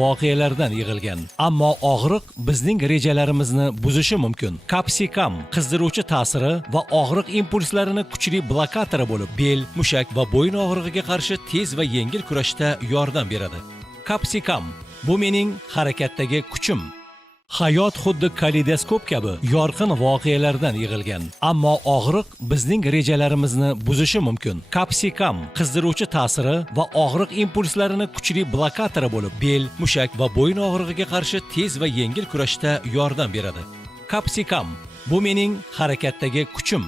voqealardan yig'ilgan. Ammo og'riq bizning rejalarimizni buzishi mumkin. Kapsikam qizdiruvchi ta'siri va og'riq impulslarini kuchli blokatori bo'lib, bel, mushak va bo'yin og'rig'iga qarshi tez va yengil kurashda yordam beradi. Kapsikam bu mening harakatdagi kuchim. Hayot xuddi kaleidoskop kabi yorqin voqealardan yig'ilgan. Ammo og'riq bizning rejalarimizni buzishi mumkin. Kapsikam qizdiruvchi ta'siri va og'riq impulslarini kuchli blokatori bo'lib, bel, mushak va bo'yin og'rig'iga qarshi tez va yengil kurashda yordam beradi. Kapsikam bu mening harakatdagi kuchim.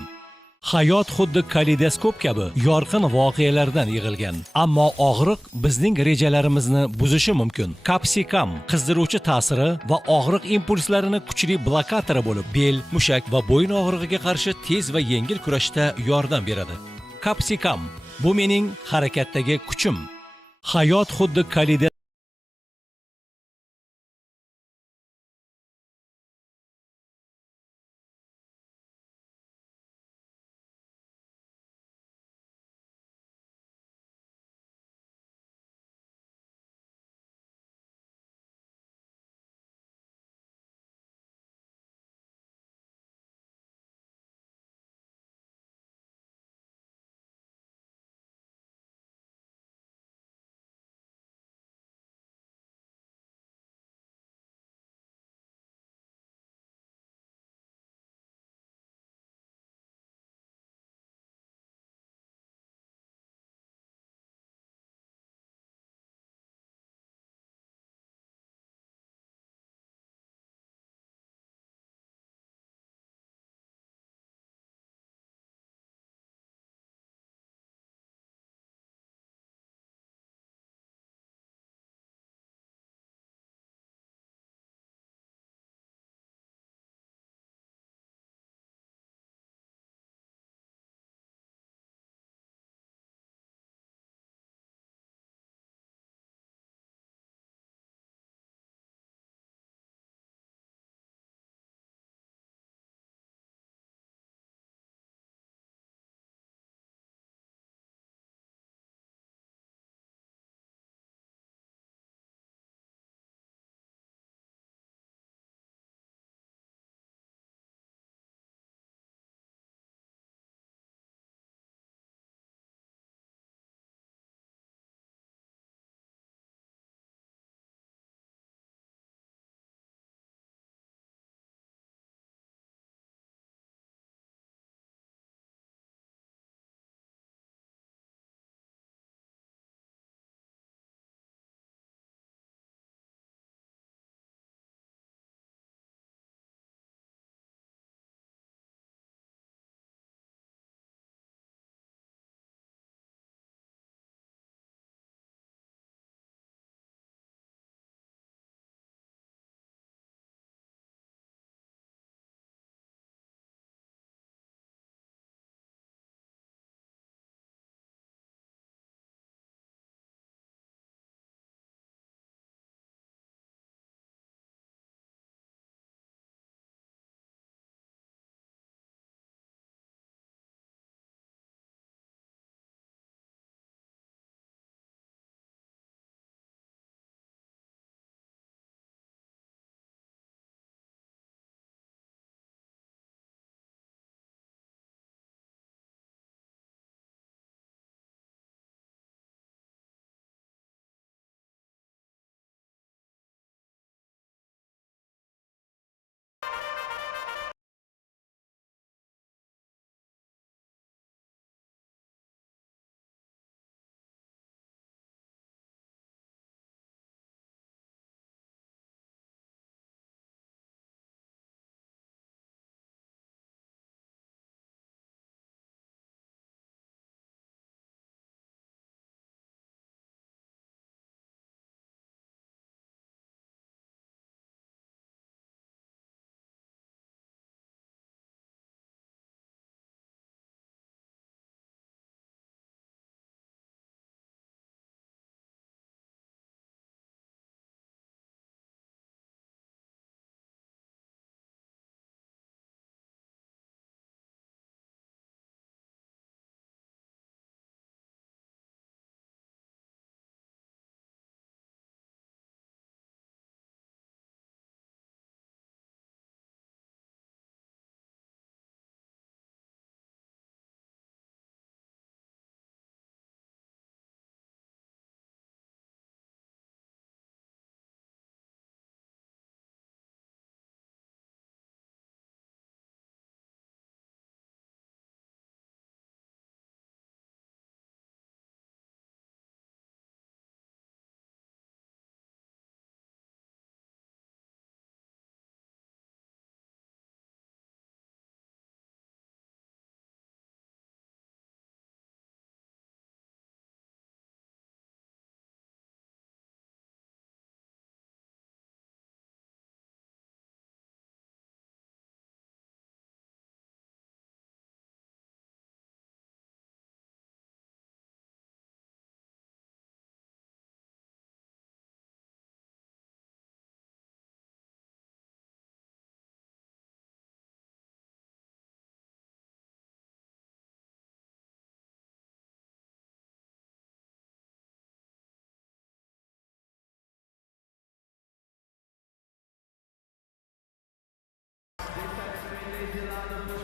Hayot xuddi kaleidoskop kabi yorqin voqealardan yig'ilgan. Ammo og'riq bizning rejalarimizni buzishi mumkin. Kapsikam qizdiruvchi ta'siri va og'riq impulslarini kuchli blokatori bo'lib, bel, mushak va bo'yin og'rig'iga qarshi tez va yengil kurashda yordam beradi. Kapsikam bu mening harakatdagi kuchim. Hayot xuddi kaleidoskop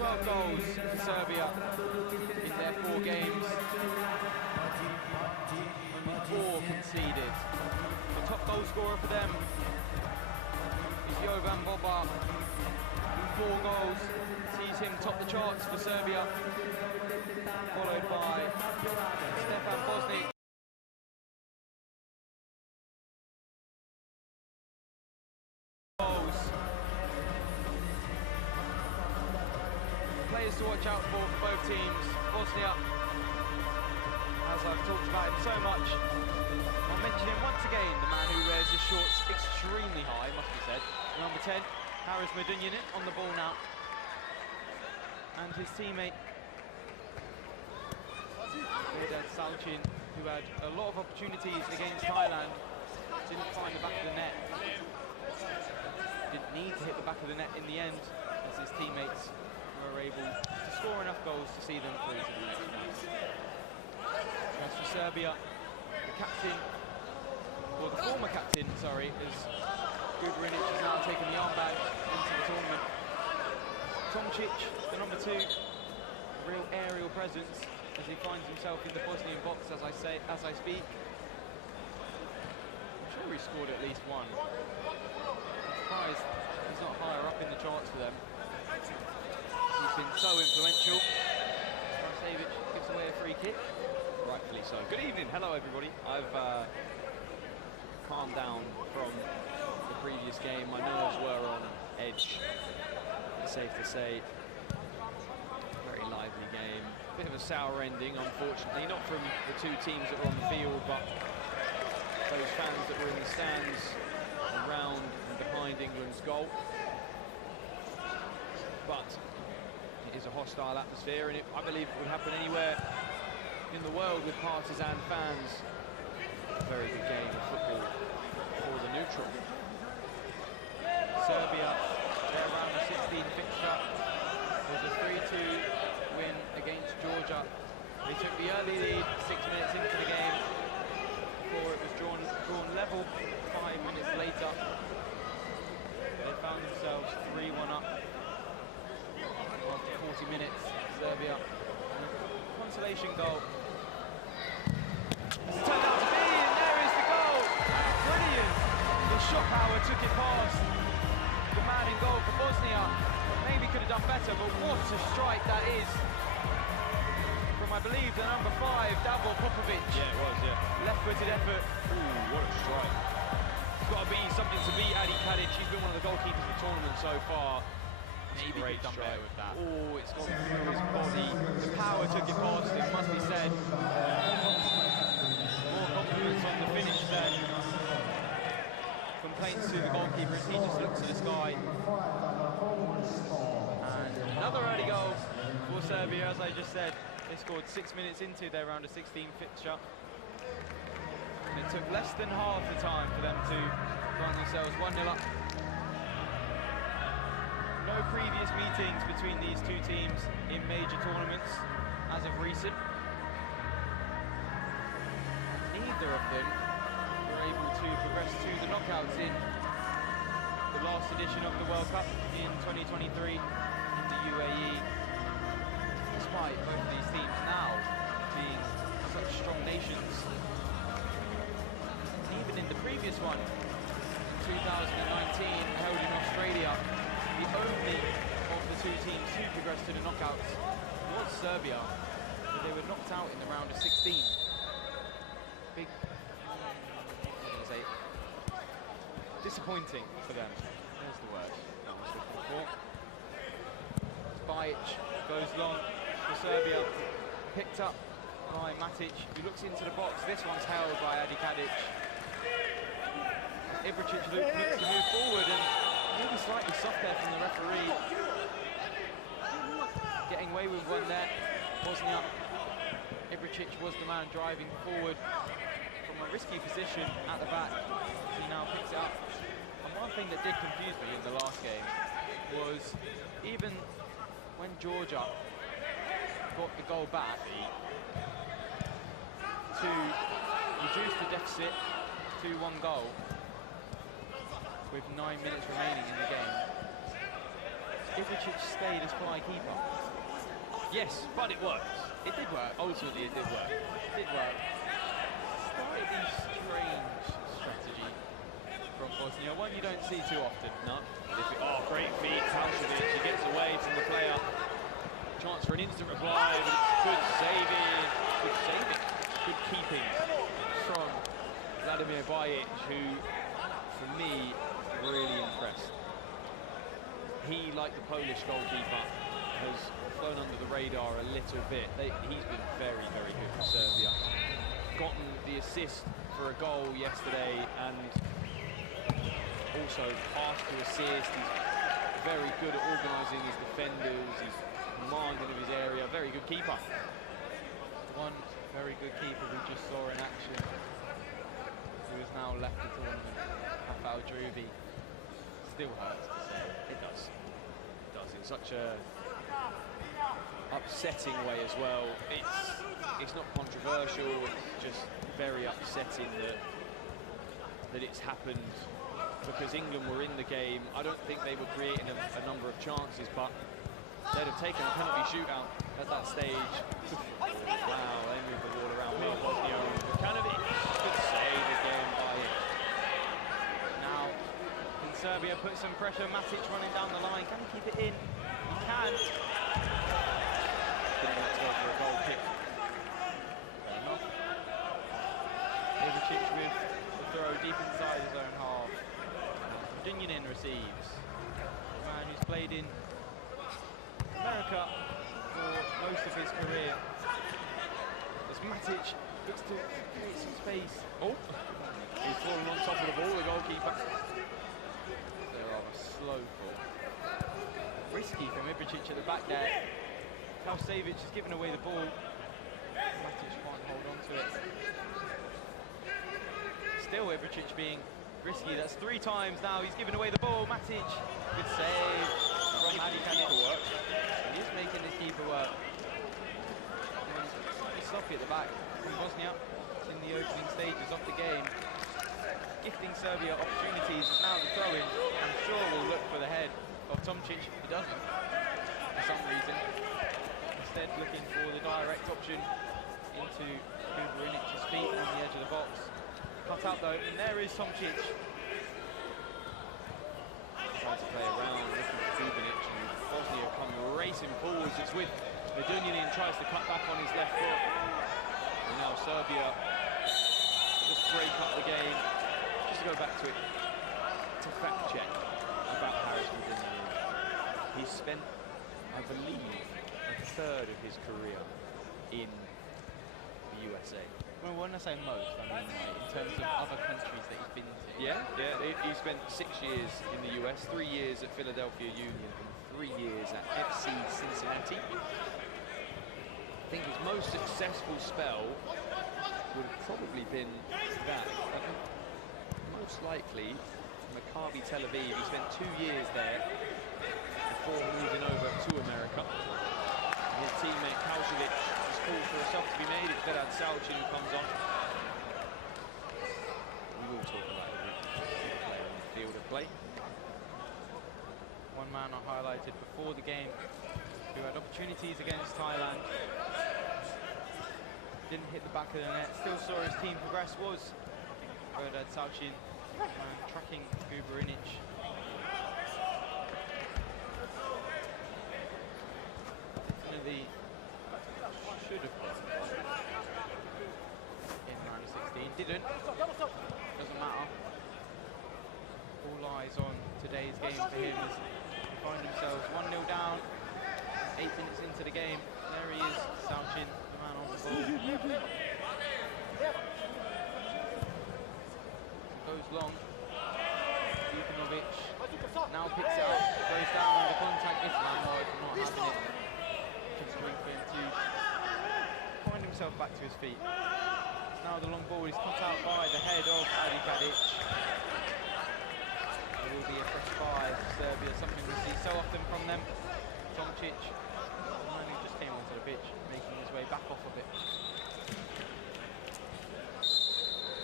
12 goals for Serbia in their 4 games. Only 4 conceded. The top goal scorer for them is Jovan Boba. 4 goals, sees him top the charts for Serbia, followed by Stefan Bosnic. Goals. Players to watch out for both teams. Bosnia, as I've talked about him so much, I'll mention him once again, the man who wears his shorts extremely high, must be said. Number 10, Haris Medunjanin on the ball now. And his teammate, Vedat Salchin, who had a lot of opportunities against Thailand, didn't find the back of the net. Didn't need to hit the back of the net in the end, as his teammates were able to score enough goals to see them through to the next round. As for Serbia, the captain, or the former captain, sorry, is Gubrinic has now taken the armband into the tournament. Tomčić, the number 2, a real aerial presence as he finds himself in the Bosnian box as I speak. I'm sure he scored at least one. I'm surprised he's not higher up in the charts for them. He's been so influential. Protasevic gives away a free kick. Rightfully so. Good evening, hello everybody. I've calmed down from the previous game. My nerves were on edge. It's safe to say, very lively game. Bit of a sour ending, unfortunately, not from the 2 teams that were on the field, but those fans that were in the stands around and behind England's goal. But it is a hostile atmosphere, and I believe it would happen anywhere in the world with partisan fans. A very good game of football for the neutral. Serbia, their round of 16 fixture was a 3-2 win against Georgia. They took the early lead 6 minutes into the game before it was drawn level 5 minutes later. They found themselves 3-1 up after 40 minutes. Serbia, consolation goal. It's turned out to be, and there is the goal. Brilliant. The shot power took it past the man in goal for Bosnia. Maybe could have done better, but what a strike that is from, I believe, the number 5, Davor Popovic. Yeah, it was, yeah. Left-footed effort. Ooh, what a strike. It's got to be something to beat Adi Kadic. He's been one of the goalkeepers of the tournament so far. Maybe could have done better with that. Oh, it's gone through his body. The power took it past him, must be said. More compliments on the finish then. Complaints to the goalkeeper as he just looks at the sky. And another early goal for Serbia, as I just said. They scored 6 minutes into their round of 16 fixture. And it took less than half the time for them to find themselves 1-0 up. No previous meetings between these 2 teams in major tournaments as of recent. Neither of them were able to progress to the knockouts in the last edition of the World Cup in 2023 in the UAE, despite both of these teams now being such strong nations. Even in the previous one, 2019, held in Australia, the only of the 2 teams to progress to the knockouts was Serbia, but they were knocked out in the round of 16. Big, disappointing for them. There's the word I was looking for. Bajic goes long for Serbia, picked up by Matic, who looks into the box. This one's held by Adi Kadic. Ibricic looks to move forward, and maybe slightly soft there from the referee. Getting away with one there. Bosnia. Ibricic was the man driving forward from a risky position at the back. He now picks it up. And one thing that did confuse me in the last game was even when Georgia got the goal back to reduce the deficit to 1 goal with 9 minutes remaining in the game, Ibricic stayed as fly keeper. Yes, but it worked. It did work. Ultimately, it did work. It did work. Slightly strange strategy from Bosnia, one you don't see too often. No. Oh, great feet. Kalsovic, he gets away from the player. Chance for an instant reply, but it's good saving. Good saving. Good keeping from Vladimir Bajic, who, for me, really impressed. He, like the Polish goalkeeper, has flown under the radar a little bit. He's been very, very good for Serbia. Gotten the assist for a goal yesterday and also passed to assist. He's very good at organising his defenders. He's commanding of his area. Very good keeper. One very good keeper we just saw in action, who has now left the tournament, Rafael Drubi. Still hurts to say. It does. It does. In such a upsetting way as well. It's not controversial. It's just very upsetting that it's happened because England were in the game. I don't think they were creating a number of chances, but they'd have taken a penalty shootout at that stage. Wow, they moved the ball around well. Bosnia and Vukanovic, good save again by it. Now, can Serbia put some pressure? Matic running down the line. Can he keep it in? He can. Didn't have to go for a goal kick. Fair enough. Ibricic with the throw deep inside his own half. Dinyanin receives. A man who's played in America for most of his career. As Matic looks to create some space. Oh, he's falling on top of the ball, the goalkeeper. They're rather slow ball. Risky from Ibricic at the back there. Kalsovic has given away the ball. Matic can't hold on to it. Still Ibricic being risky. That's 3 times now. He's given away the ball. Matic, good save from Adikanic. He is making his keeper work. Slightly sloppy at the back from Bosnia in the opening stages of the game. Gifting Serbia opportunities. Now the throw-in. I'm sure will look for the head of Tomčić. He doesn't, for some reason. Instead looking for the direct option into Guberinic's feet on the edge of the box. Cut out though, and there is Tomčić. Trying to play around, looking for Guberic, and Bosnia come racing forwards. It's with Medunjanin, tries to cut back on his left foot. And now Serbia just break up the game. Just to go back to it, to fact check about Haris Medunjanin. He's spent, I believe, a third of his career in the USA. Well, when I say most, I mean like, in terms of other countries that he's been to. Yeah. He spent 6 years in the US, 3 years at Philadelphia Union, and 3 years at FC Cincinnati. I think his most successful spell would have probably been that. Most likely, Maccabi Tel Aviv. He spent 2 years there before moving over to America. His teammate Kalsovic has called for a sub to be made. It's Vedat Salchin who comes on. We will talk about it. Player on the field of play. One man I highlighted before the game who had opportunities against Thailand. Didn't hit the back of the net. Still saw his team progress was Vedat Salchin, tracking Guberic. Definitely should have got in round of 16. Didn't. Doesn't matter. All eyes on today's game for him as they find themselves 1-0 down. 8 minutes into the game. There he is, Salchin, the man on the ball. Goes long. Vukanovic now picks it up, goes down under contact. This man not having it. Strength for him to find himself back to his feet. Now the long ball is cut out by the head of Adikanic. There will be a fresh five for Serbia, something we see so often from them. Tomčić, the man who just came onto the pitch, making his way back off of it.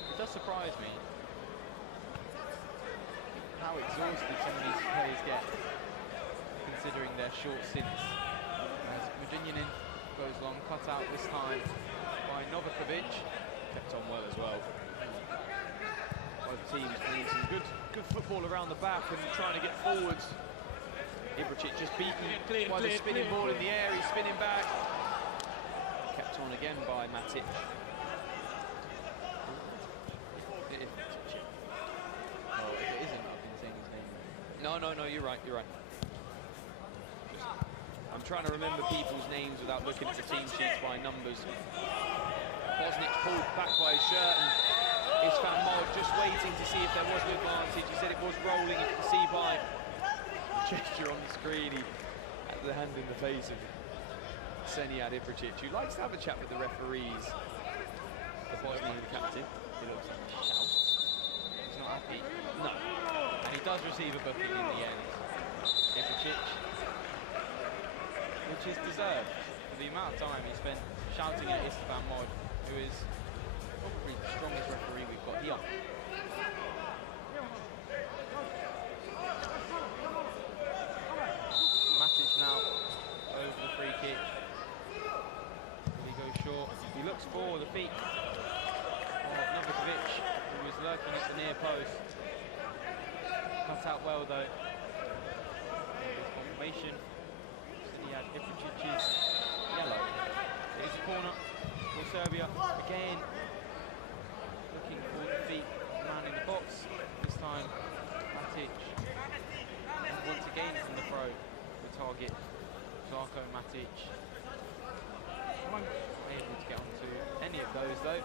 It does surprise me how exhausted some of these players get, considering their short stints. As Medunjanin cut out this time by Novikovic. Kept on well as well. Both teams playing some good football around the back and trying to get forwards. Ibricic just beaten by the spinning ball in the air. He's spinning back. Kept on again by Matic. Oh, if it isn't, I've been saying his name. No, you're right. I'm trying to remember people's names without looking at the team sheets by numbers. Bosnic's pulled back by his shirt, and Isfan Mod just waiting to see if there was an advantage. He said it was rolling, you can see by the gesture on the screen. He had the hand in the face of Senijad Ibricic, who likes to have a chat with the referees. The Bosnian captain. He looks like a shout. He's not happy. No. And he does receive a booking in the end. Ibricic, which is deserved for the amount of time he spent shouting at Isfan Mod, who is probably the strongest referee we've got here. Matic now over the free kick. He goes short. He looks for the feet of Novikovic, who was lurking at the near post. Cut out well though. Confirmation. Senijad Ibricic's yellow. It is a corner for Serbia. Again, looking for the feet of the man in the box. This time, Matic. And once again from the throw, the target, Zarko Matic. Won't be able to get onto any of those though.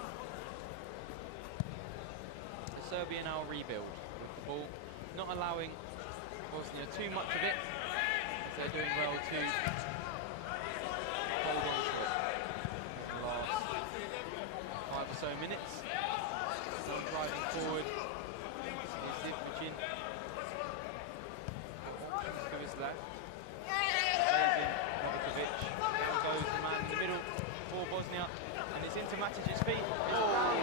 The Serbia now rebuild with the ball, not allowing Bosnia too much of it, as they're doing well to hold on to it in the last 5 or so minutes. So driving forward is Ibricic. To his left. Plays in Novikovic. Down goes the man in the middle for Bosnia. And it's into Matic's feet. Novikovic.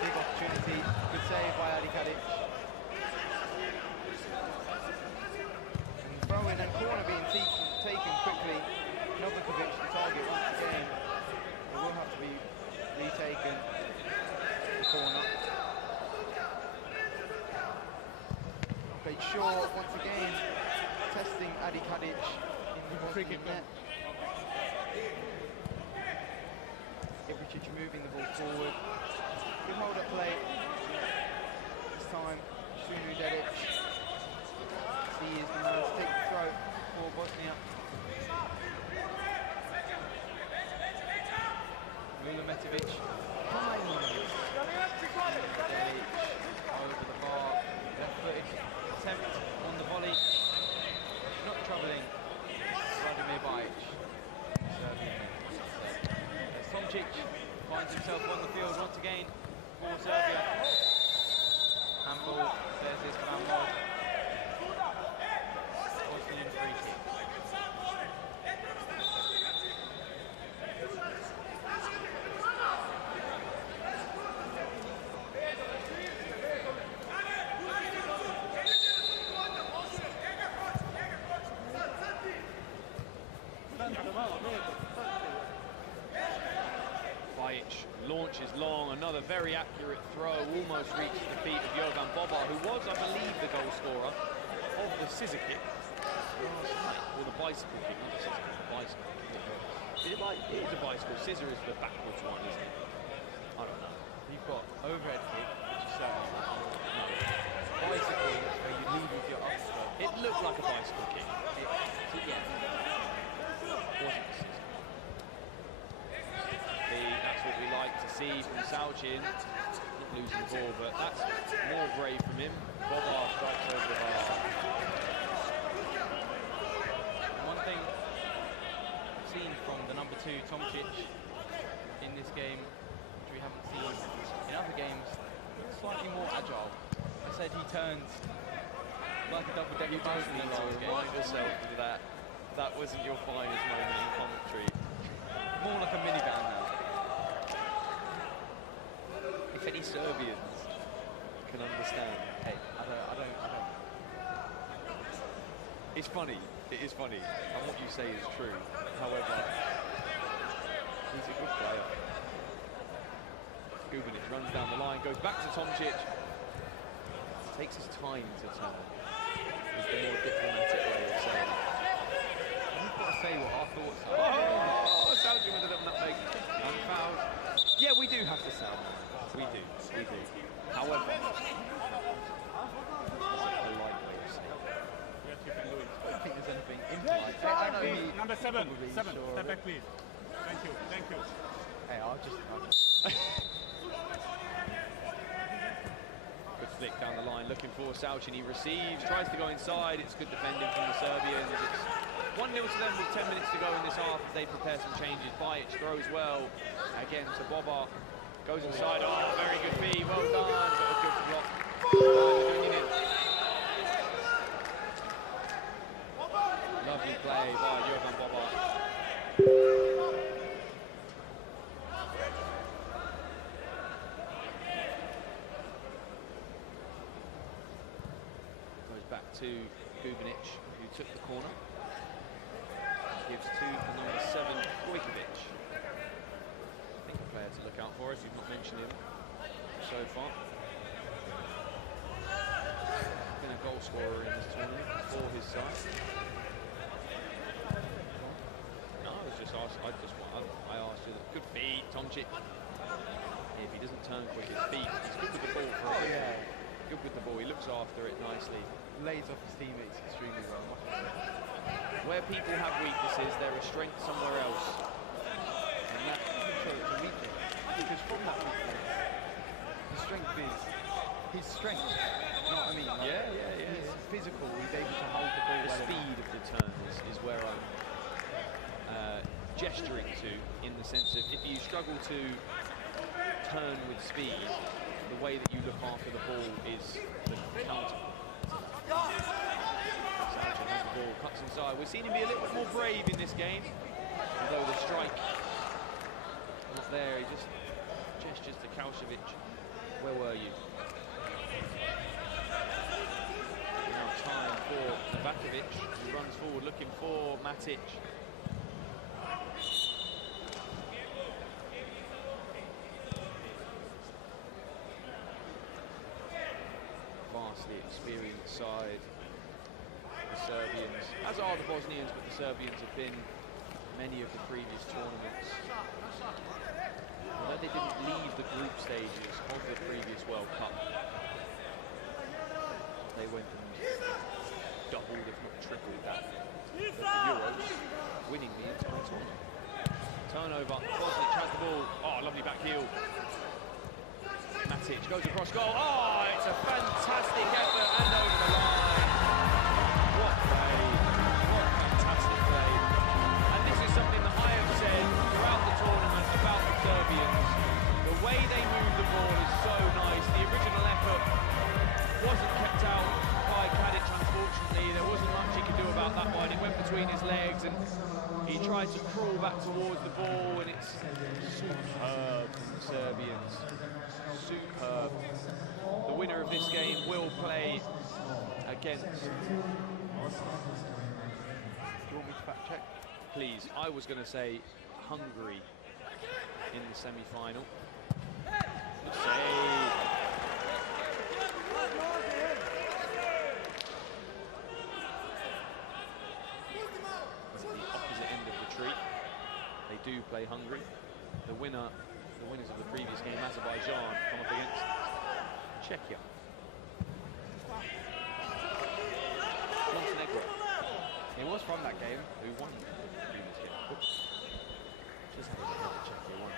Big opportunity. Good save by Adi Kadic. And throw in and corner being taken quickly. Novikovic, the target once again. It will have to be retaken. The corner. Played short once again. Testing Adi Kadic in the Bosnian net. Ibricic moving the ball forward. Good hold up play. This time, Šuno Dedic. He is the man to take the throw for Bosnia. Mulametovich. Over the bar. Left-footed attempt on the volley. Not troubling Vladimir Bajic. Serbian. Tomčić finds himself on the field once again for Serbia. Handball, there's his Mod. Bosnian free kick. Bajic launches long, another very accurate throw, almost reaches the feet of Jovan Bobar, who was, I believe, the goal scorer of the scissor kick last night, or the bicycle kick, not the scissor kick, the bicycle kick. It is a bicycle, scissor is the backwards one, isn't it? I don't know. You've got overhead kick, which is certainly not. No. Bicycle, where you lead with your upper. It looked like a bicycle kick. Yeah. Wasn't a scissor. That's what we like to see from Salchin. Not losing the ball, but that's more brave from him. Bobar strikes over the bar. One thing I've seen from the number 2, Tomčić, in this game, which we haven't seen in other games, slightly more agile. I said he turns like a double-decker bus in the last game. Remind yourself that that wasn't your finest moment in commentary. More like a minivan now. If any Serbians can understand. Hey, I don't. It's funny. It is funny. And what you say is true. However, he's a good player. Gubinic runs down the line, goes back to Tomčić. Takes his time to turn. Is the more diplomatic way of saying it. We've got to say what our thoughts are. Oh, Selçuk with a little nutmeg. Unfouled. Yeah, we do have to sound. We do. We do. However, that's a polite way of saying it. I don't think there's anything implied. I know he Number seven, probably step sure of back, it. please. Thank you, thank you. Hey, I'll just Good flick down the line, looking for Selçuk. He receives, tries to go inside. It's good defending from the Serbians. It's 1-0 to them with 10 minutes to go in this half as they prepare some changes. Bajic throws well. Again to Boba. Goes inside. Oh, very good feed. Well done. But a good block. Lovely play by Jovan Boba. Goes back to Gubinic, who took the corner. Gives to the number 7, Gojkovic. I think a player to look out for if you've not mentioned him so far. Been a goal scorer in this tournament for his side. No, I was just asked. I asked you. Good feet, Tomčić. If he doesn't turn quick, his feet. He's good with the ball. Oh yeah, Good with the ball. He looks after it nicely. lays off his teammates extremely well. Where people have weaknesses, there is strength somewhere else. And that control is a weakness. Because from that weakness, the strength is his strength. You know what I mean? Like, he's physical, he's able to hold the ball The well speed of the turn is where I'm gesturing to, in the sense of if you struggle to turn with speed, the way that you look after the ball is the counter. Selçuk has the ball, cuts inside. We've seen him be a little bit more brave in this game, although the strike not there. He just gestures to Kalšević. Where were you? Now time for Novakovic, who runs forward looking for Matic. Vastly experienced side, the Serbians, as are the Bosnians, but the Serbians have been many of the previous tournaments. Although they didn't leave the group stages of the previous World Cup, they went and doubled, if not tripled that, of the Euros, winning the entire tournament. Turnover, Bosnic has the ball. Oh, lovely back heel. Matic goes across goal. Oh, it's a fantastic effort and over the line. What play, what fantastic play. And this is something that I have said throughout the tournament about the Serbians. The way they move the ball is so nice. The original effort wasn't kept out by Kadic, unfortunately. There wasn't much he could do about that one. It went between his legs and he tried to crawl back towards the ball, and it's superb from the Serbians. Superb. The winner of this game will play against... Do you want me to fact check? Please, I was going to say Hungary in the semi-final. Good save. It's at the opposite end of the tree. They do play Hungary. The winners of the previous game, Azerbaijan, come up against Czechia. Montenegro. It was from that game. Who won the previous game? Just had a look at Czechia won.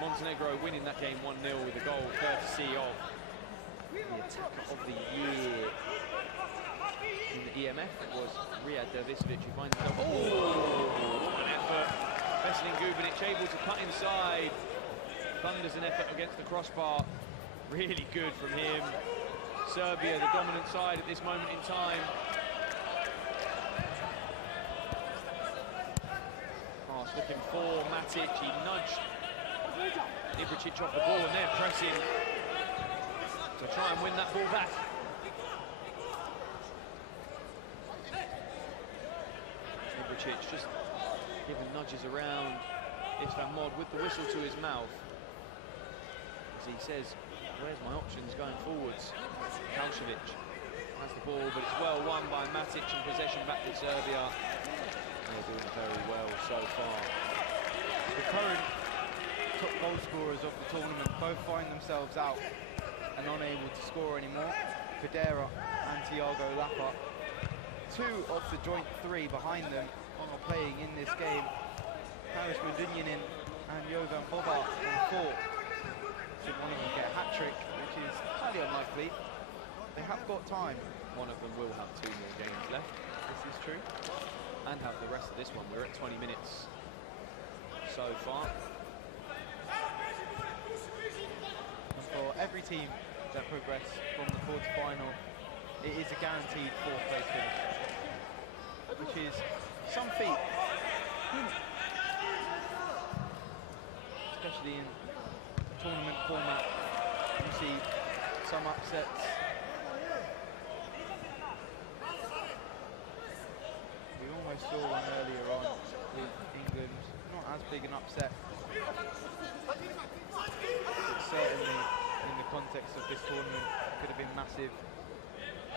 Montenegro winning that game 1-0 with a goal courtesy of the attacker of the year in the EMF. It was Riyad Dervišević, who finds himself. Oh, what an effort. Veselin Gubinic able to cut inside. Thunders an effort against the crossbar. Really good from him. Serbia, the dominant side at this moment in time. Pass looking for Matic. He nudged Ibricic off the ball, and they're pressing to try and win that ball back. Ibricic just giving nudges around Istvan Mod with the whistle to his mouth. As he says, where's my options going forwards? Kalcevic has the ball, but it's well won by Matic and possession back to Serbia. They're doing very well so far. The current top goal scorers of the tournament both find themselves out and unable to score anymore. Federa and Thiago Lapa. Two of the joint three behind them are playing in this game. Haris Medunjanin and Jovan Boba on 4. Should one of them get a hat-trick, which is highly unlikely, they have got time. One of them will have 2 more games left. This is true. And have the rest of this one. We're at 20 minutes so far. And for every team that progress from the quarter-final, it is a guaranteed 4th place finish, which is some feat, especially in a tournament format. You see some upsets. We almost saw one earlier on with England, not as big an upset, but certainly in the context of this tournament could have been massive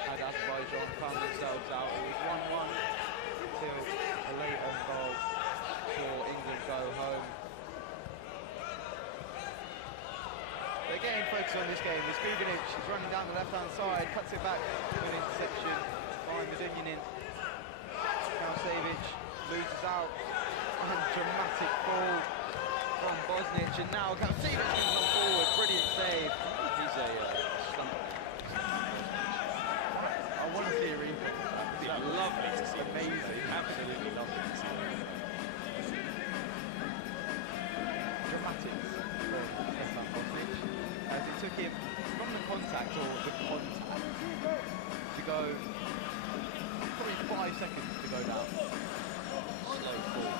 had Azerbaijan found themselves out. It was 1-1 until a late on goal for England go home. They're getting focused on this game. It's Guginic, he's running down the left-hand side, cuts it back to an interception by Medunjanin. Kalcevic loses out, and dramatic ball from Bosnia, and now Kalcevic comes on forward, brilliant save. He's a stumper. I want to see a replay. It'd be lovely to see. Amazing. Absolutely lovely to see. Dramatic from Istvan Bosnic, as it took him from the contact, or the contact, to go probably 5 seconds to go down. Slow fall.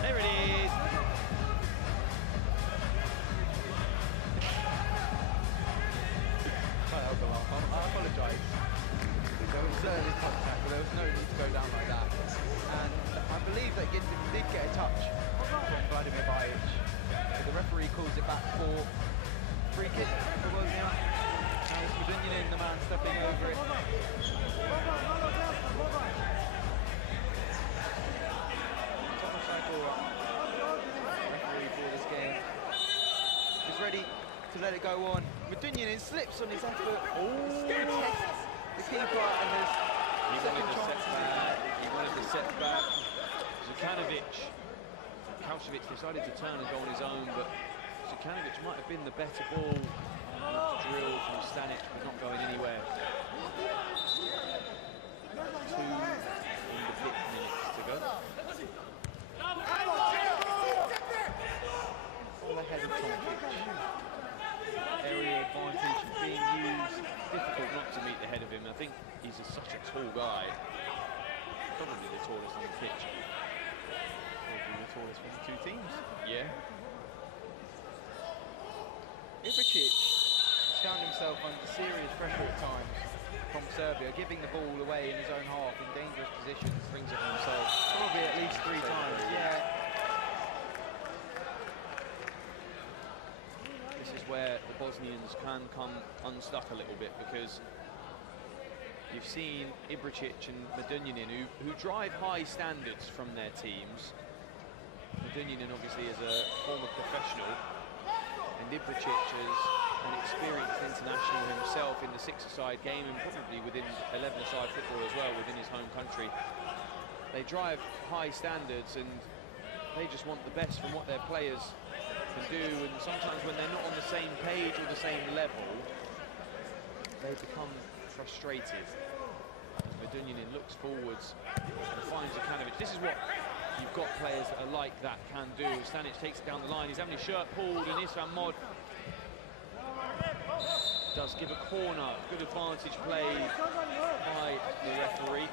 There it is. I apologise. There was certainly contact, but there was no need to go down like that. And I believe that Gintin did get a touch from Vladimir Bajic. But the referee calls it back for free kick for Bosnia. Now it's Medunjanin, the man stepping over it. Thomas Saikora, referee for this game, is ready to let it go on. Medunjanin slips on his effort. Tests the keeper, and there's second chance. He wanted the setback. Kalcevic decided to turn and go on his own, but Zukanovic might have been the better ball. Drill from Stanic, but not going anywhere. 2 in the bit minutes to go. All ahead of Tomic. Area advantage being used. Difficult not to meet the head of him. I think he's such a tall guy. Probably the tallest on the pitch. Probably the tallest from the 2 teams. Yeah. Ibricic has found himself under serious pressure at times from Serbia, giving the ball away in his own half in dangerous positions. Brings it on himself. Probably at least 3 times. Yeah. This is where the Bosnians can come unstuck a little bit, because you've seen Ibricic and Medunjanin who drive high standards from their teams. Medunjanin obviously is a former professional, and Ibricic is an experienced international himself in the 6-a-side game, and probably within 11-a-side football as well within his home country. They drive high standards, and they just want the best from what their players can do, and sometimes when they're not on the same page or the same level, they become frustrated. Medunjanin looks forwards and finds Zukanovic. This is what you've got players that are like that can do. Stanic takes it down the line, he's having his shirt pulled, and Istvan Mod does give a corner. Good advantage play by the referee.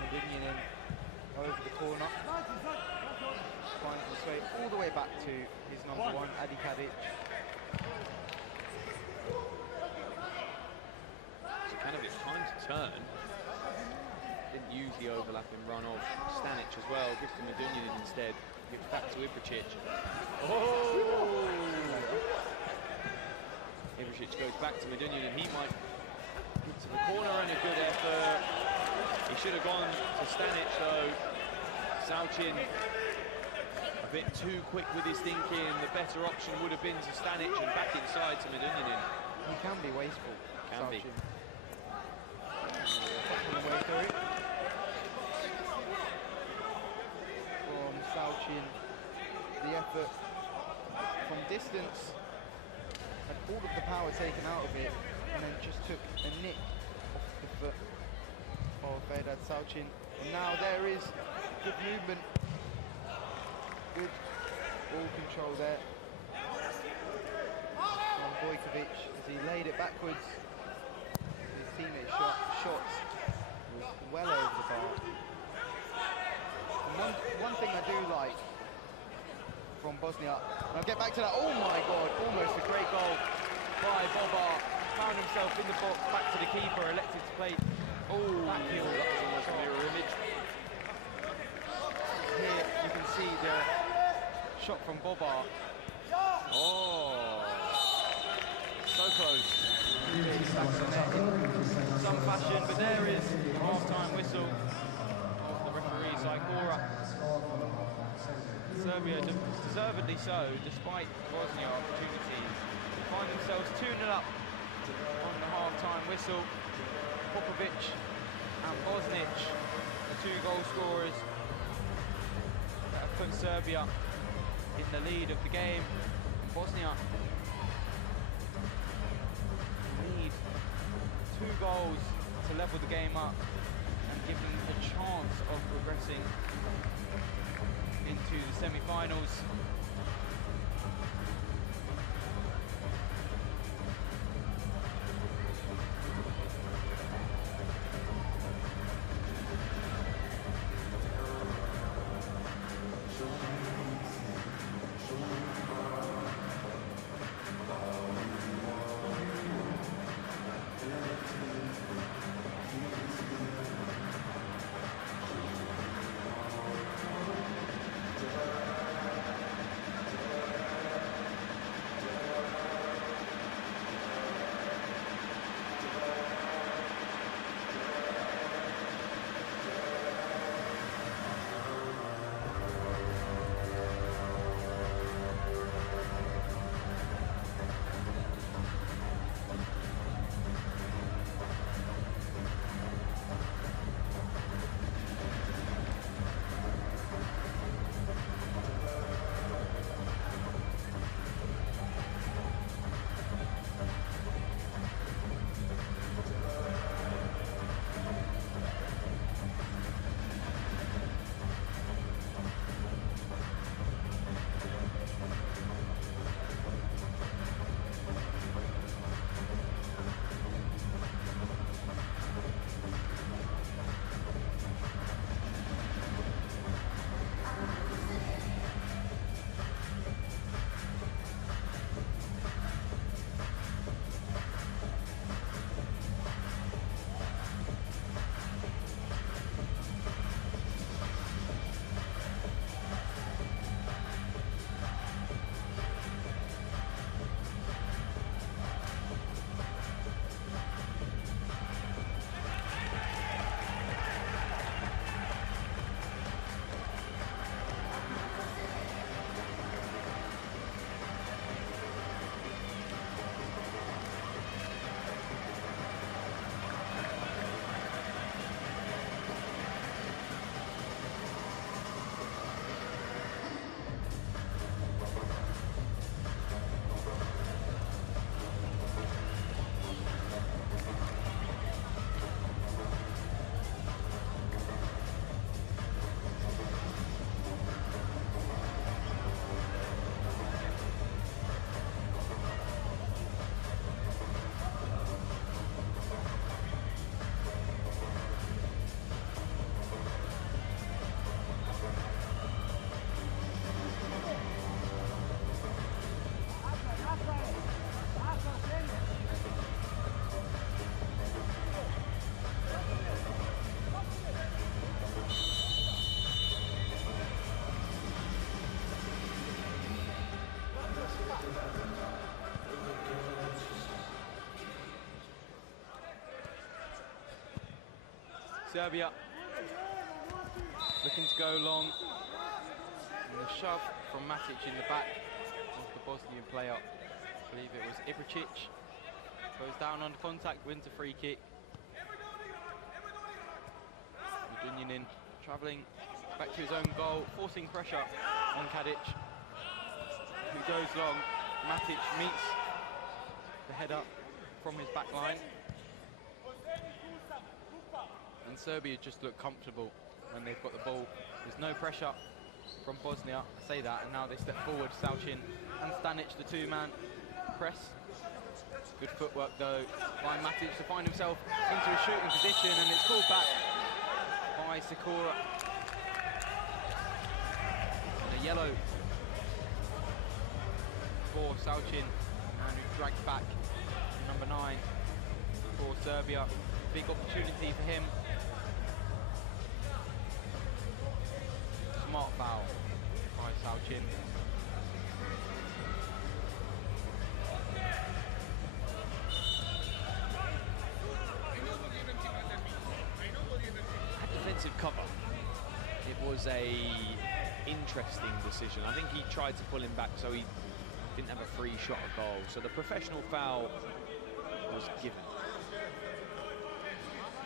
Medunjanin to his number one, Adi Kadic. So Kanovic, time to turn. Didn't use the overlapping run of Stanic as well. Gives to Medunjanin instead. Gives back to Ibricic. Oh! Ibricic goes back to Medunjanin. He might get to the corner, and a good effort. He should have gone to Stanic though. Sauchin a bit too quick with his thinking. The better option would have been to Stanic and back inside to Medunjanin. He can be wasteful. Can be. Way through it. From Sauchin, the effort from distance had all of the power taken out of it, and then just took a nick off the foot of Vedat Sauchin. And now there is good movement, good ball control there from Bojkovic as he laid it backwards. His teammate's shots was well over the bar. And one thing I do like from Bosnia, and I'll get back to that, oh my God, almost a great goal by Bobar. Found himself in the box, back to the keeper, elected to play. Oh, back heel. That was almost a mirror image. Here you can see the shot from Bobar. Oh, so close. Back to the net in some fashion, but there is the half-time whistle of the referee Zygora. Serbia, deservedly so, despite Bosnia opportunities, find themselves 2-0 up on the half-time whistle. Popovic and Bosnic, the two goal scorers that have put Serbia in the lead of the game. Bosnia need 2 goals to level the game up and give them a chance of progressing into the semi-finals. Serbia looking to go long. And the shove from Matic in the back of the Bosnian player. I believe it was Ibricic. Goes down under contact, wins a free kick. Medunjanin travelling back to his own goal, forcing pressure on Kadic, who goes long. Matic meets the header from his back line. And Serbia just look comfortable when they've got the ball. There's no pressure from Bosnia, I say that, and now they step forward, Salchin and Stanic, the two-man press. Good footwork though by Matic to find himself into a shooting position, and it's called back by Sikora. And a yellow for Salchin, and who dragged back number 9 for Serbia. Big opportunity for him. Smart foul by Salchin. At defensive cover, it was a interesting decision. I think he tried to pull him back so he didn't have a free shot at goal. So the professional foul was given.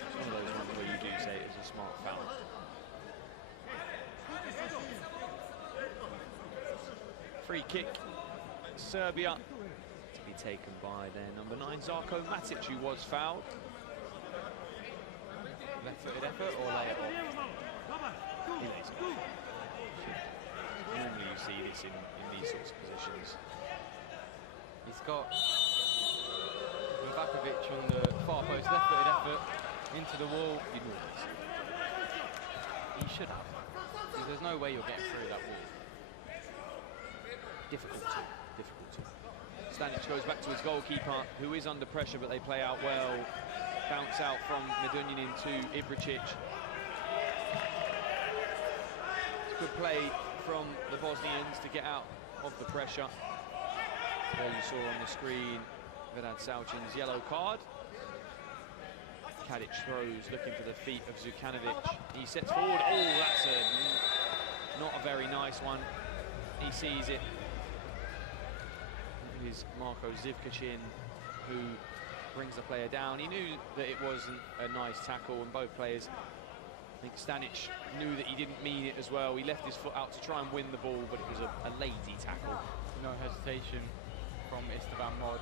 It's one of those ones where you do say it was a smart foul. Free kick, Serbia, to be taken by their number 9, Žarko Matic, who was fouled. Left-footed effort or lay it off? He lays it off. Normally you see this in these sorts of positions. He's got Bakovic on the far post, left-footed effort into the wall. You'd normally see it. He should have, because there's no way you're getting through that wall. Difficult to. Stanic goes back to his goalkeeper, who is under pressure, but they play out well. Bounce out from Medunjanin to Ibricic. It's good play from the Bosnians to get out of the pressure. There you saw on the screen Vedad Salcin's yellow card. Kadic throws, looking for the feet of Zukanovic. He sets forward. Oh, that's not a very nice one. He sees it. It is Marko Zivkacin who brings the player down. He knew that it wasn't a nice tackle, and both players, I think Stanic knew that he didn't mean it as well. He left his foot out to try and win the ball, but it was a lazy tackle. No hesitation from Istvan Mod.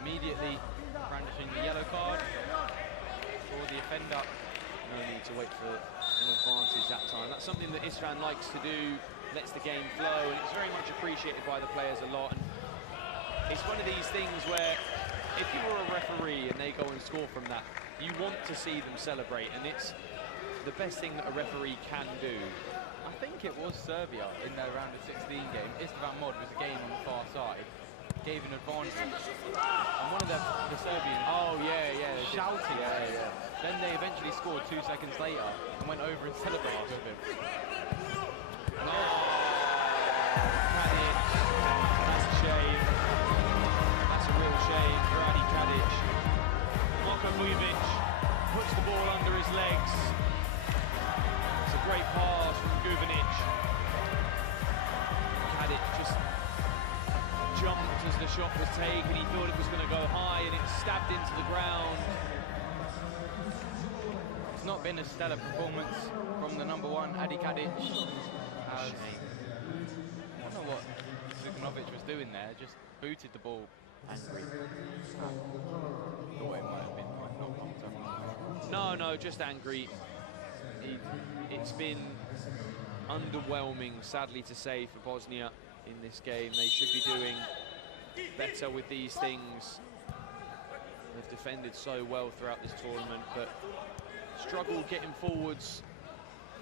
Immediately brandishing the yellow card for the offender. No need to wait for an advantage that time. That's something that Istvan likes to do, lets the game flow, and it's very much appreciated by the players a lot. And it's one of these things where if you were a referee and they go and score from that, you want to see them celebrate, and it's the best thing that a referee can do. I think it was Serbia in their round of 16 game. Istvan Mod was a game on the far side, gave an advantage, and one of the Serbians shouting. Yeah. Then they eventually scored 2 seconds later and went over and celebrated with him. That's a shame. That's a real shame for Adi Kadic. Marko Vujovic puts the ball under his legs. It's a great pass from Guvanic. Kadic just jumped as the shot was taken. He thought it was going to go high, and it stabbed into the ground. It's not been a stellar performance from the number 1, Adi Kadic. I don't know what Zukanovic was doing there, just booted the ball. Angry. Thought it might have been like knocked on something. No, just angry. It's been underwhelming, sadly to say, for Bosnia in this game. They should be doing better with these things. They've defended so well throughout this tournament, but struggled getting forwards.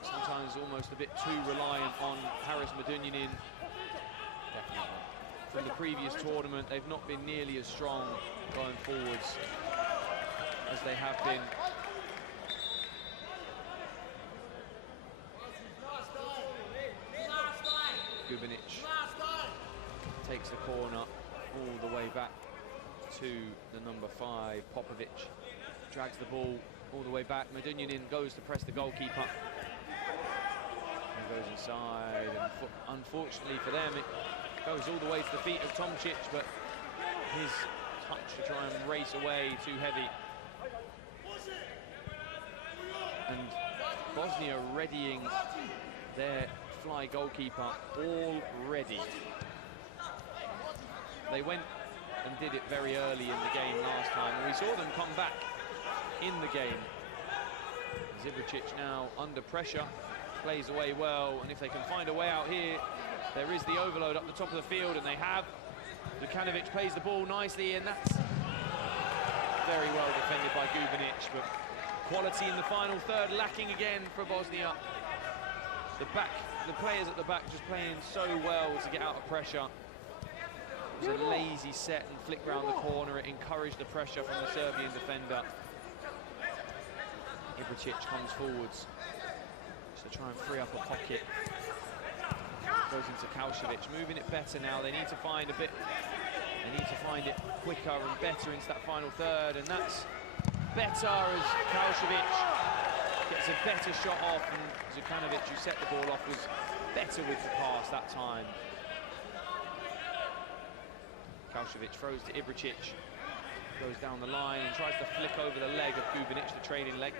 Sometimes almost a bit too reliant on Haris Medunjanin. Definitely. From the previous tournament, they've not been nearly as strong going forwards as they have been. Gubanic takes the corner all the way back to the number 5, Popovic. Drags the ball all the way back. Medunjanin goes to press the goalkeeper. And goes inside, and unfortunately for them, it goes all the way to the feet of Tomčić, but his touch to try and race away, too heavy. And Bosnia readying their fly goalkeeper already. They went and did it very early in the game last time, and we saw them come back in the game. UZBEKISTAN now under pressure, plays away well, and if they can find a way out here, there is the overload up the top of the field, and they have. Đukanović plays the ball nicely, and that's very well defended by Gubinic, but quality in the final third lacking again for Bosnia. The players at the back just playing so well to get out of pressure. It was a lazy set and flick round the corner. It encouraged the pressure from the Serbian defender. Ibricic comes forwards to try and free up a pocket. Goes into Kalšević, moving it better now. They need to find a bit. They need to find it quicker and better into that final third, and that's better as Kalšević gets a better shot off, and Đukanović, who set the ball off, was better with the pass that time. Kalšević throws to Ibricic, goes down the line and tries to flick over the leg of Gubinic, the trailing leg.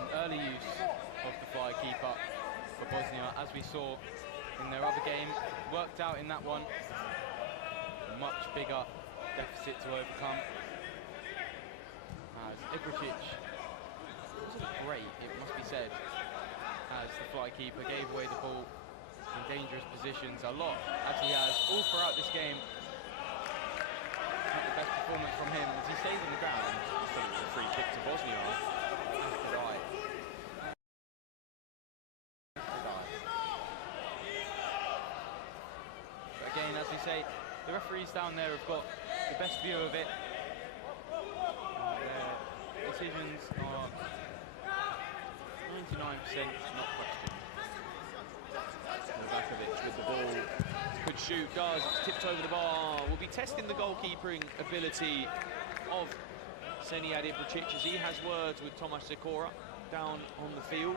An early use of the fly keeper for Bosnia, as we saw in their other game, worked out in that one. A much bigger deficit to overcome. As Ibricic wasn't great, it must be said, as the fly keeper gave away the ball in dangerous positions a lot, as he has all throughout this game. Not the best performance from him as he stays on the ground. I thought it was a free kick to Bosnia. As did I. But again, as we say, the referees down there have got the best view of it. Their decisions are 99% not questioned. Novakovic with the ball. Could shoot, does. It's tipped over the bar. We'll be testing the goalkeeping ability of Senijad Ibricic as he has words with Tomas Sikora down on the field.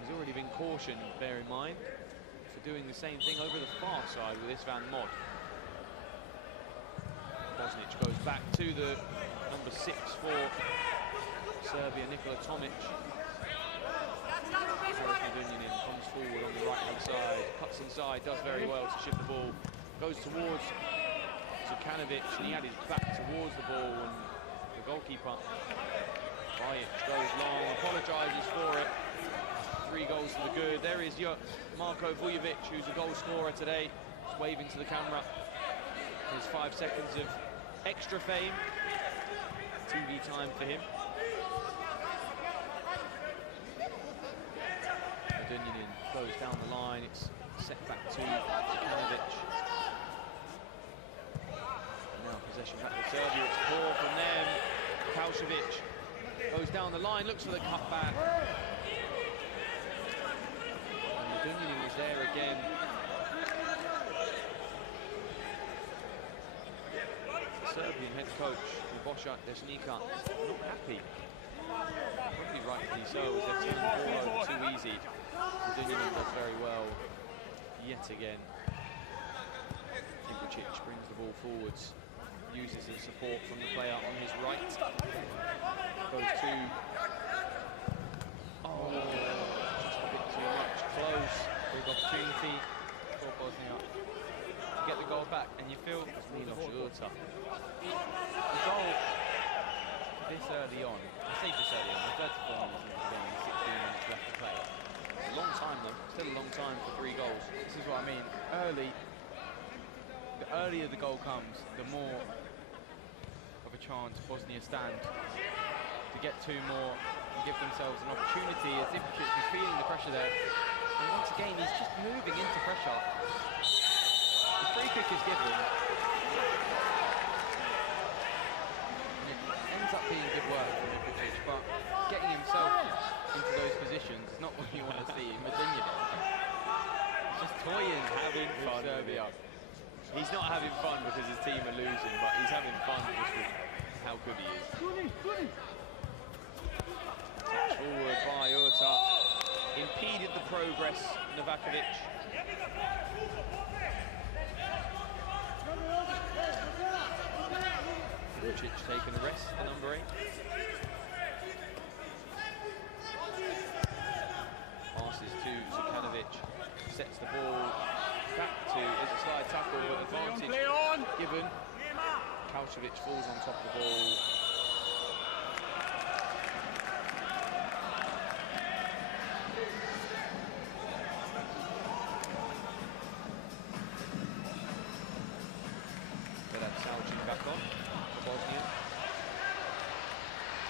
He's already been cautioned, bear in mind, for doing the same thing over the far side with Isvan Mod. Bosnic goes back to the number 6 for Serbia, Nikola Tomic. Medunjanin comes forward on the right-hand side, cuts inside, does very well to shift the ball, goes towards Đukanović, and he had his back towards the ball, and the goalkeeper, Bajic, goes long, apologises for it. 3 goals to the good. There is Marko Vujovic, who's a goal scorer today, just waving to the camera. There's 5 seconds of extra fame, TV time for him. Medunjanin goes down the line, it's set back to Đukanović. Now possession back to Serbia, it's poor from them. Kalšević goes down the line, looks for the cutback. And Medunjanin was there again. The Serbian head coach, Boša Desnica, not happy. Probably rightly so, as they've turned the ball over too easy. Medunjanin does very well yet again. Ibricic brings the ball forwards, uses the support from the player on his right. Goes to... Oh, just a bit too much. Close. Big opportunity for Bosnia to get the goal back, and you feel the goal this early on. I say this early on, the 34 minutes into the game, 16 minutes left to play. It's a long time though, still a long time for 3 goals. This is what I mean. The earlier the goal comes, the more of a chance Bosnia stand to get 2 more and give themselves an opportunity, as Ibricic is feeling the pressure there. And once again, he's just moving into pressure. The free kick is given. And it ends up being good work from Ibricic, but getting himself into those positions is not what you want to see. Medunjanin is just toying, Having fun with Serbia. He's not having fun because his team are losing, but he's having fun just with how good he is. Touch forward by Urta. Impeded the progress, Novakovic. Vucic taking a rest, the number 8. Passes to Zukanovic, sets the ball back to, is a slide tackle, but advantage given. Kaucevic falls on top of the ball. But that's Salcin back on for Bosnia.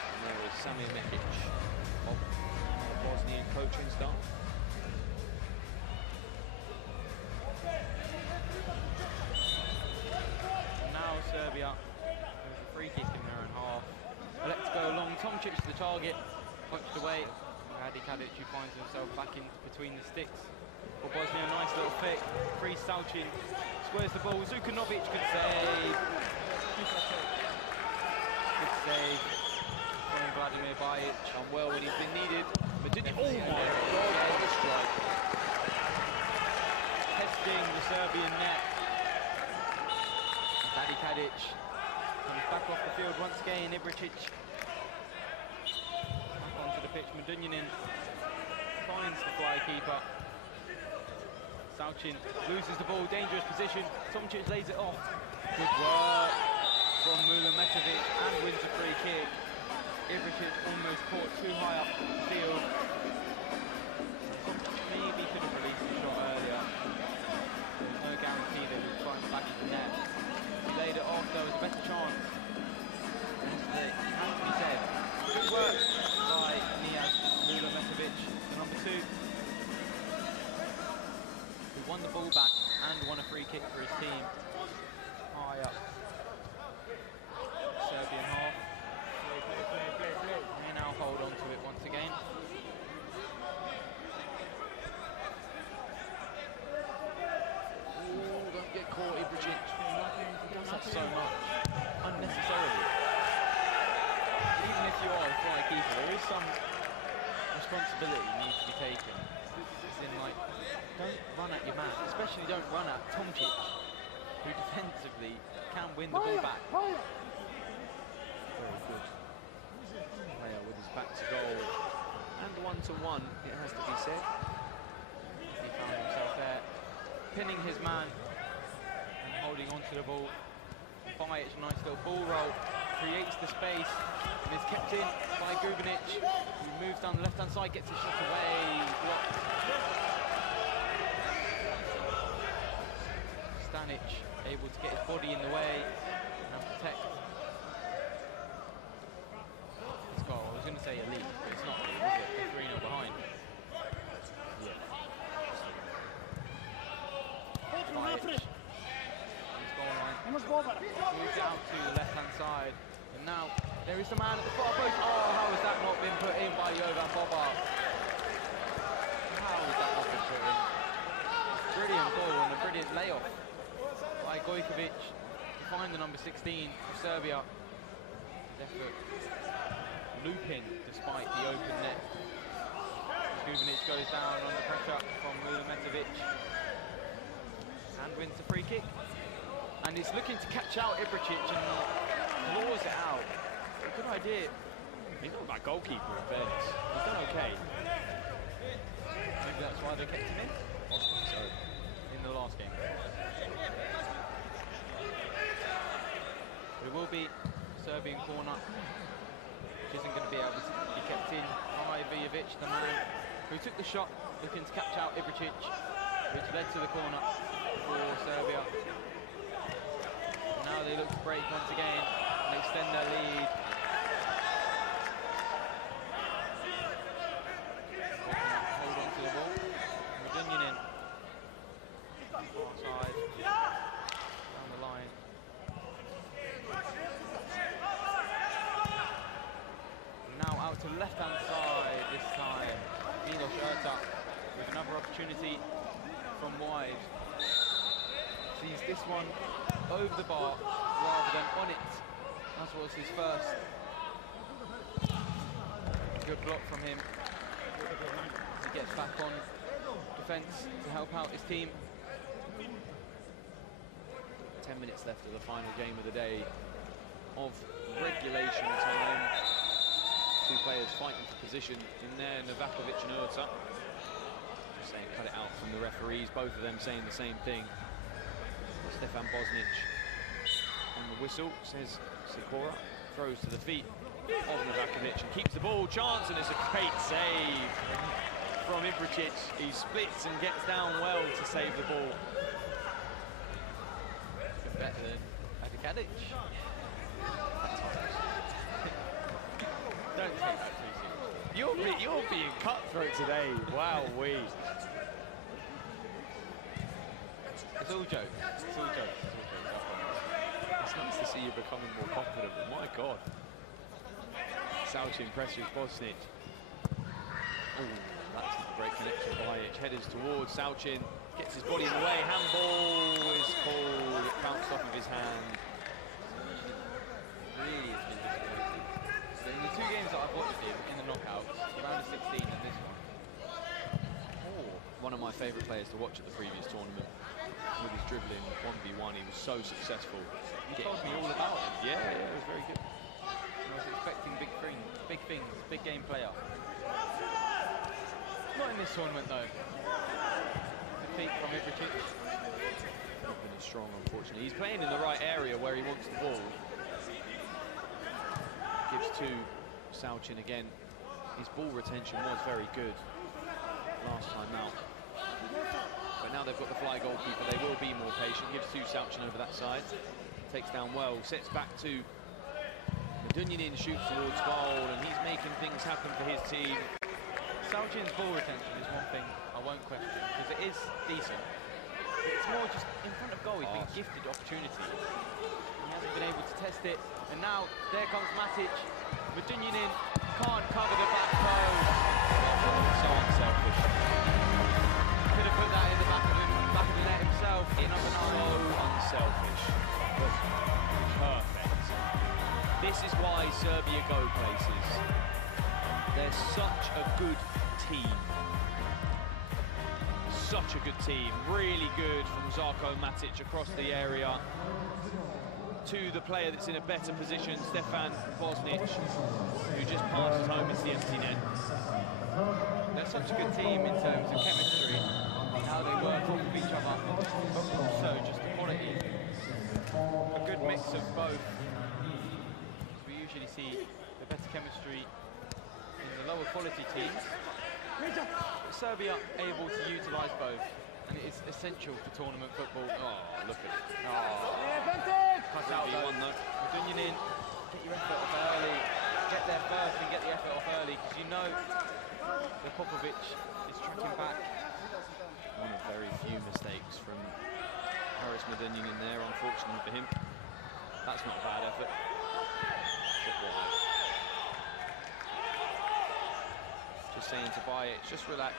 And there is Samir Mekic of the Bosnian coaching staff. Now Serbia, there's a free kick in their own half. Let's go long, Tomčić to the target, punched away. Adi Kadic who finds himself back in between the sticks. For Bosnia, nice little flick, free Salcin, squares the ball, Zukanovic, good save. Good save from Vladimir Bajic. Done well when he's been needed. Oh my God, what a strike. Testing the Serbian net. Adi Kadic comes back off the field once again. Ibricic back onto the pitch. Medunjanin finds the fly keeper. Salcin loses the ball, dangerous position. Tomčić lays it off. Good work from Mulamekovic and wins a free kick. Ibricic almost caught too high up the field. Tomčić maybe could have released the shot earlier. There was no guarantee that he would find the back of the net. He laid it off, there was a better chance. It has to be said. Good work by Niaz Mulamekovic, the number 2. Who won the ball back and won a free kick for his team. High up. Serbian half. They now hold on to it once again. Ooh, don't get caught, Ibricic. He does that so much, unnecessarily. Even if you are the fly keeper, there is some responsibility needs to be taken. As in, like, don't run at your man, especially don't run at Tomčić, who defensively can win the ball back. Very good player with his back to goal. And 1-1, it has to be said. He found himself there, pinning his man and holding on to the ball. Bajic, nice little ball roll, creates the space and is kept in by Gubinic, who moves down the left-hand side, gets his shot away, blocked. Stanic able to get his body in the way and protect this goal. I was going to say a lead, but it's not, is it? They're 3-0 behind. Bajic. Moves out to the left-hand side, and now there is the man at the far post. Oh, how has that not been put in by Jovan Bobar? How has that not been put in? Brilliant ball and a brilliant layoff by Gojkovic to find the number 16 of Serbia. His effort looping despite the open net. Gubinic goes down under pressure from Mulamekovic and wins the free kick. And it's looking to catch out Ibricic and claws it out. A good idea. He's not a bad goalkeeper, in fairness. He's done okay. Maybe that's why they kept him in. Possibly so. In the last game. It will be Serbian corner, which isn't going to be able to be kept in by Vujovic, the man who took the shot, looking to catch out Ibricic, which led to the corner for Serbia. Now they look to break once again and extend their lead. Hold on to the ball. Medunjanin. Far side. Down the line. Now out to the left-hand side this time. Milos Urta with another opportunity from wide. Sees this one over the bar rather than on it. As was his first. Good block from him. He gets back on defence to help out his team. 10 minutes left of the final game of the day of regulation time. Two players fighting for position in there, Novakovic and Urta. Just saying, cut it out from the referees, both of them saying the same thing. Stefan Bosnic on the whistle, says Sikora, throws to the feet of Novakovic and keeps the ball, chance, and it's a great save from Ibricic. He splits and gets down well to save the ball. Better than Adikadic. Don't take that too seriously. You're being cutthroat today. Wow-wee. It's all jokes. It's all jokes. It's nice to see you becoming more confident, but my God. Sauchin presses Bosnic. Oh, that's a great connection. Bajic headers towards Sauchin. Gets his body in the way. Handball is called. It bounced off of his hand. Really has been disappointing. So in the two games that I've watched him in the knockouts, round of 16 and this one. One of my favourite players to watch at the previous tournament. With his dribbling 1v1, he was so successful. He told me all about him. Yeah, it was very good. I was expecting big things, big game player. Not in this tournament though. Defeat from Ibricic. Not been as strong, unfortunately. He's playing in the right area where he wants the ball. Gives to Sauchin again. His ball retention was very good last time out. But now they've got the fly goalkeeper, they will be more patient. Gives to Sauchin over that side. Takes down well, sets back to Medunjanin, shoots towards goal, and he's making things happen for his team. Sauchin's ball retention is one thing I won't question, because it is decent. But it's more just in front of goal, he's been gifted opportunity. He hasn't been able to test it, and now there comes Matic. Medunjanin can't cover the back post. So unselfish. Could have put that in the back of the net himself. So unselfish, but perfect. This is why Serbia go places. They're such a good team. Such a good team. Really good from Zarko Matic across the area to the player that's in a better position, Stefan Bosnic, who just passes home into the empty net. They're such a good team in terms of chemistry, how they work off of each other, but also just the quality. A good mix of both. We usually see the better chemistry in the lower quality teams. Serbia able to utilise both, and it is essential for tournament football. Oh, look at it. Cut out though. Medunjanin, get your effort off early. Get there first and get the effort off early, because you know that Popovic is tracking back. One of very few mistakes from Haris Medunjanin there, unfortunately for him. That's not a bad effort. Shot wide. Just saying to Bajic, just relax.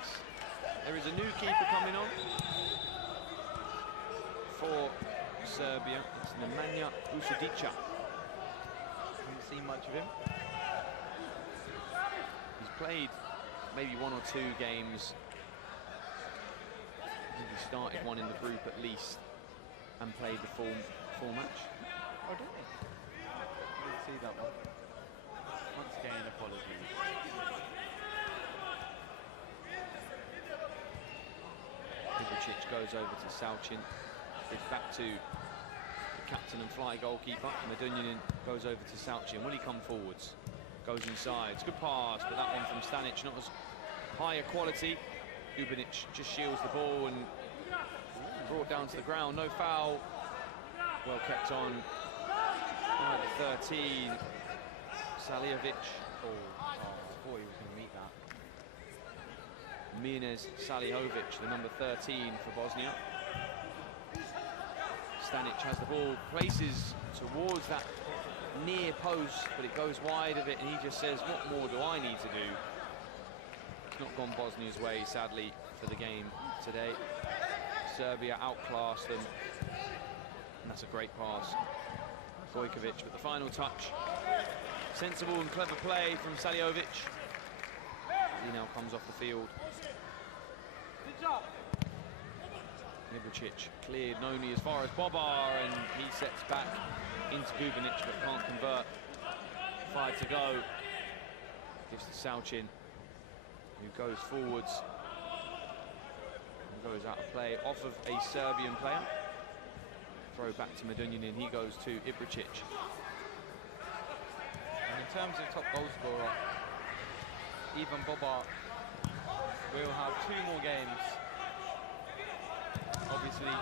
There is a new keeper coming on for Serbia. It's Nemanja Usudica. Haven't seen much of him. He's played maybe one or two games. I think he started one in the group at least and played the full match. Oh, didn't he? I didn't see that one. Once again, apologies. Ibricic goes over to Sauchin. It's back to the captain and fly goalkeeper. Medunjanin goes over to Sauchin. Will he come forwards? Goes inside. It's a good pass, but that one from Stanic not as higher quality. Ubinic just shields the ball and brought down to the ground. No foul. Well kept on. Right at 13. Saliovic. Oh, I thought he was going to meet that. Mirnes Salihovic, the number 13 for Bosnia. Stanic has the ball, places towards that near post, but it goes wide of it, and he just says, what more do I need to do? It's not gone Bosnia's way, sadly, for the game today. Serbia outclassed them, and that's a great pass Gojkovic, but the final touch. Sensible and clever play from Saliovic. He now comes off the field. Ibricic cleared Noni as far as Bobar, and he sets back into Bubanic, but can't convert. 5 to go. Gives to Salchin, who goes forwards. And goes out of play off of a Serbian player. Throw back to Medunjanin, he goes to Ibricic. And in terms of top goal scorer, Ivan Bobar will have 2 more games. Obviously,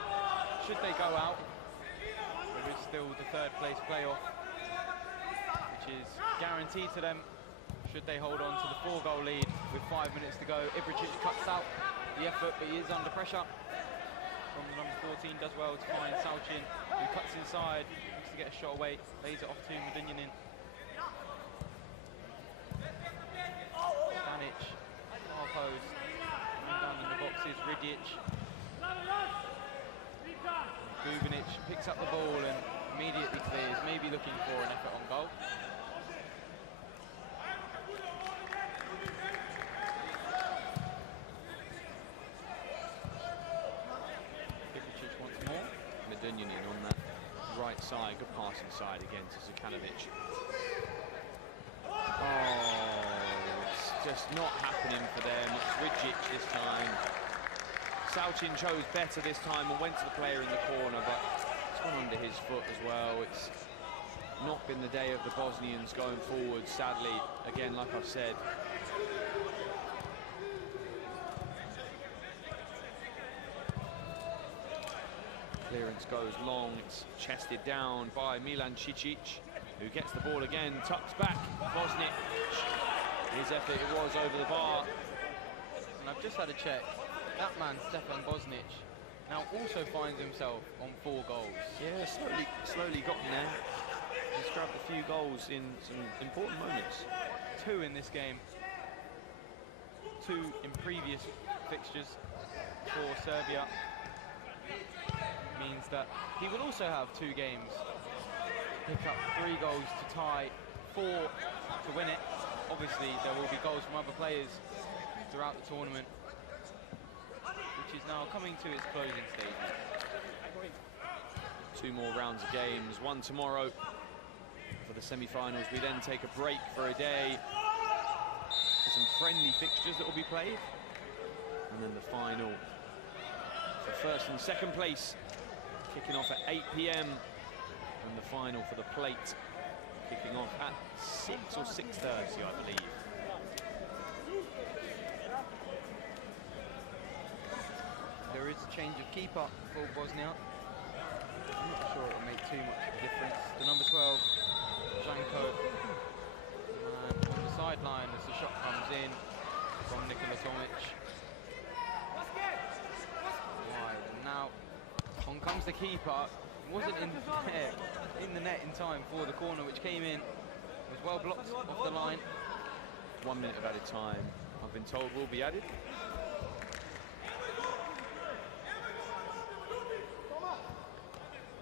should they go out, there is still the 3rd place playoff, which is guaranteed to them should they hold on to the 4-goal lead with 5 minutes to go. Ibricic cuts out the effort, but he is under pressure from the number 14, does well to find Salchin, who cuts inside, looks to get a shot away, lays it off to Medunjanin. Stanic, far post, coming down in the boxes, Ridic. Bubanic picks up the ball and immediately clears, maybe looking for an effort on goal. Ibricic once more. Medunjanin on that right side, good passing side again to Zukanovic. Oh, it's just not happening for them. It's Ridic this time. Salchin chose better this time and went to the player in the corner, but it's gone under his foot as well. It's not been the day of the Bosnians going forward, sadly. Again, like I've said. Clearance goes long, it's chested down by Milan Cicic, who gets the ball again, tucks back. Bosnic, his effort, it was over the bar. And I've just had a check. That man, Stefan Bosnic, now also finds himself on 4 goals. Yeah, slowly gotten there. He's grabbed a few goals in some important moments. 2 in this game. 2 in previous fixtures for Serbia. Means that he will also have 2 games. Pick up 3 goals to tie, 4 to win it. Obviously, there will be goals from other players throughout the tournament, which is now coming to its closing stage. 2 more rounds of games, 1 tomorrow for the semi-finals. We then take a break for a day for some friendly fixtures that will be played, and then the final for 1st and 2nd place kicking off at 8 p.m. and the final for the plate kicking off at 6 or 6:30, I believe. There is a change of keeper for Bosnia. I'm not sure it will make too much of a difference. The number 12, Janko, on the sideline as the shot comes in from Nikola Tomic. Wide, and now on comes the keeper. Wasn't in the net in time for the corner, which came in. Was well blocked off the line. 1 minute of added time, I've been told, will be added.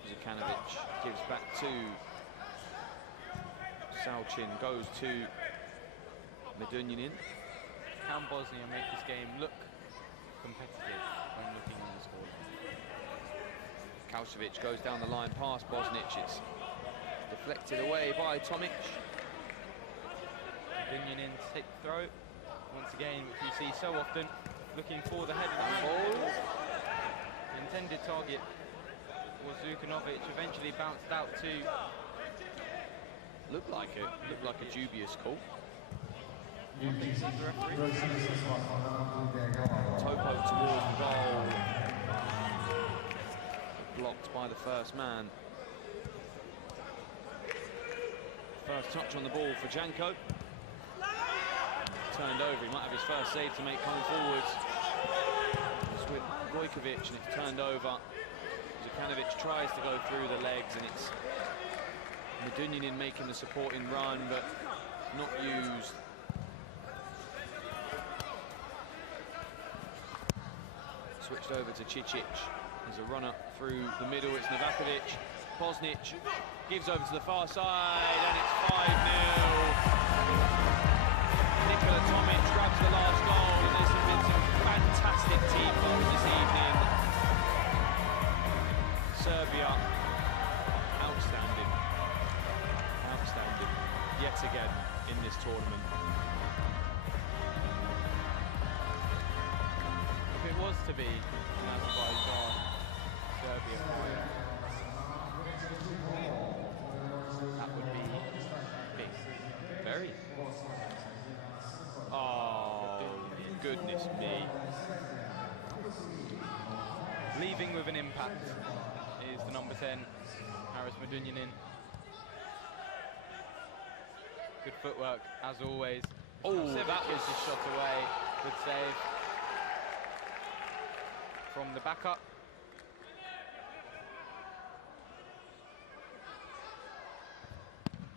Zukanovic gives back to Salchin, goes to Medunjanin. Can Bosnia make this game look competitive when looking on the scoreline? Kaušević goes down the line past Bosnic. It's deflected away by Tomic. Medunjanin to take the throw. Once again, which we see so often, looking for the head of the ball. The intended target was Zukanovic, eventually bounced out to... Looked like a dubious call. Topo towards the goal. Blocked by the first man. First touch on the ball for Janko. Turned over, he might have his first save to make coming forwards. It's with Gojkovic and it's turned over. Zukanovic tries to go through the legs and it's Medunjanin making the supporting run, but not used. Switched over to Cicic. There's a runner through the middle, it's Novakovic. Bosnia gives over to the far side, and it's 5-0. Nikola Tomic grabs the last goal, and there's been some fantastic team goals this evening. Serbia, outstanding. Outstanding, yet again, in this tournament. If it was to be an Azerbaijan Serbia final, that would be big. Very. Oh, goodness me. Leaving with an impact is the number 10, Haris Medunjanin. Good footwork, as always. Oh, that was just shot away. Good save from the backup.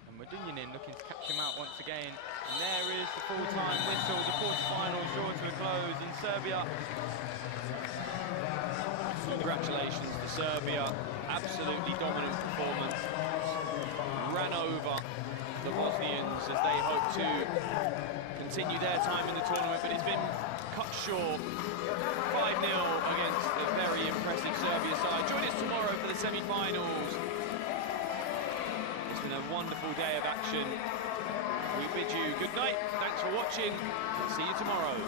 And Medunjanin looking to catch him out once again. And there is the full-time whistle. The quarter-final draw to a close in Serbia. Congratulations to Serbia. Absolutely dominant performance. Ran over the Bosnians as they hope to continue their time in the tournament, but it's been cut short. 5-0 against a very impressive Serbia side. Join us tomorrow for the semi-finals. It's been a wonderful day of action. We bid you good night. Thanks for watching. See you tomorrow.